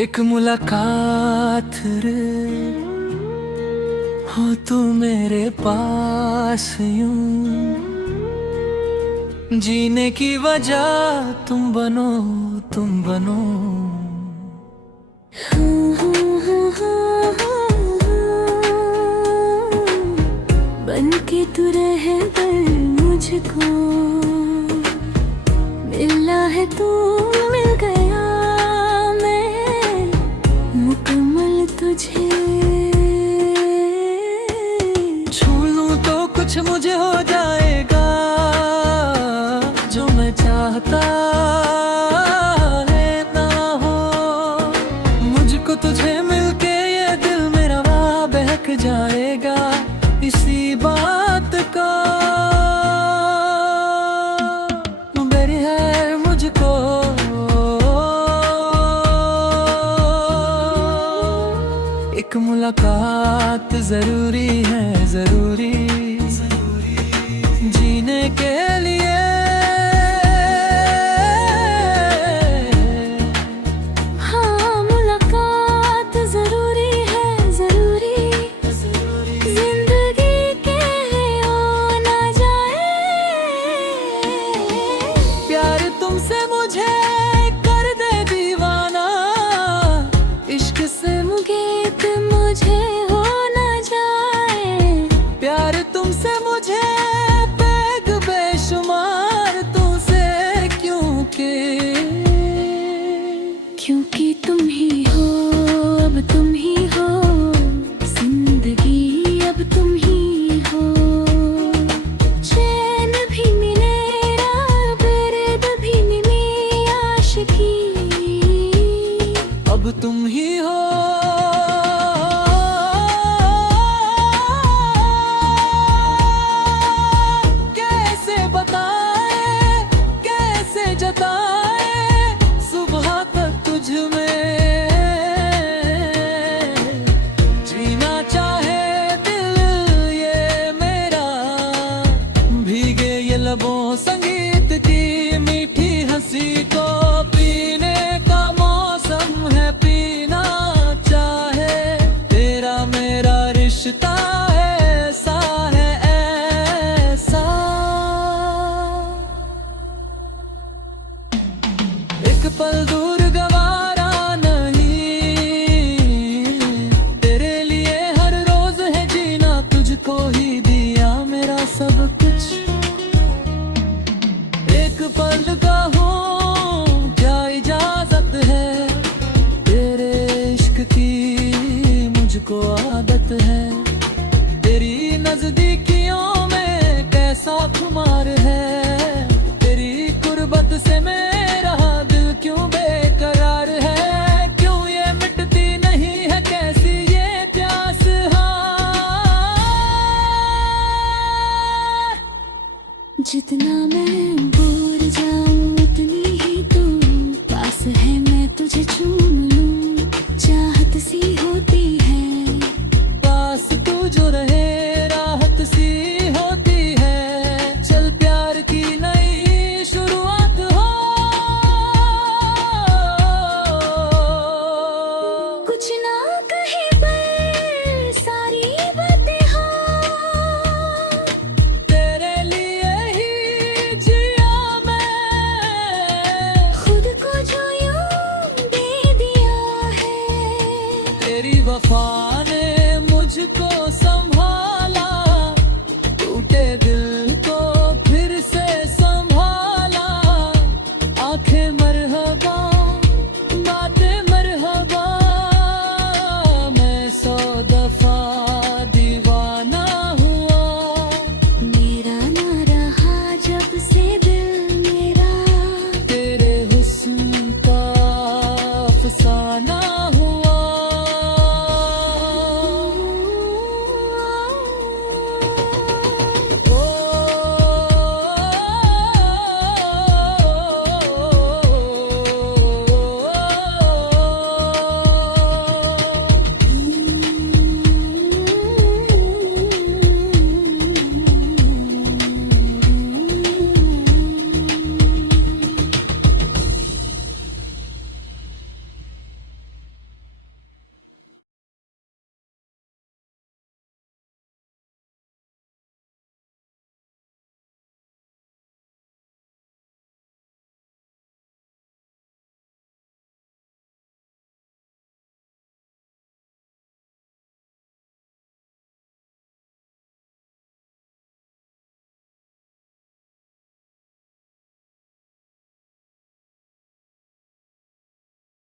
एक मुलाकात रे हो तू मेरे पास यूं, जीने की वजह तुम बनो, तुम बनो। बन के तू रहे पर मुझको, मिला है तू मिल गया मैं मुकम्मल तुझे। छू लूं तो कुछ मुझे हो जाएगा, जो मैं चाहता है ना हो। मुझको तुझे मिलके ये दिल मेरा वहाँ बहक जाएगा, इसी बात का मेरी है मुझको। एक मुलाकात जरूरी है, जरूरी जीने के लिए। हाँ मुलाकात जरूरी है, जरूरी जिंदगी के हो ना जाए। प्यार तुमसे मुझे कर दे दीवाना, इश्क से गीत मुझे हो ना जाए। प्यार तुमसे मुझे बेग बेशुमार तुमसे, क्योंकि तुम ही हो, अब तुम ही हो जिंदगी, अब तुम ही हो। चैन भी मिले बिरद भी मिली आशिकी, अब तुम ही हो। कैसे बताए, कैसे जताए, सुबह तक तुझ में जीना चाहे दिल ये मेरा। भीगे ये लबों संगीत की मीठी हंसी को पीने का मौसम है, पीना चाहे तेरा मेरा रिश्ता ऐसा है, ऐसा। एक पल दूर गवारा नहीं, तेरे लिए हर रोज है जीना, तुझको ही दिया मेरा सब कुछ। एक पल का हूँ क्या इजाजत है, तेरे इश्क की मुझको आदत है। तेरी नजदीकियों में कैसा खुमार है, तेरी कुर्बत से मेरा दिल क्यों बेकरार है। क्यों ये मिटती नहीं है, कैसी ये प्यास। हाँ जितना मैं दूर जाऊं उतनी ही तू पास है, मैं तुझे चूम लूं चाहत सी होती है। पास तू जो रहे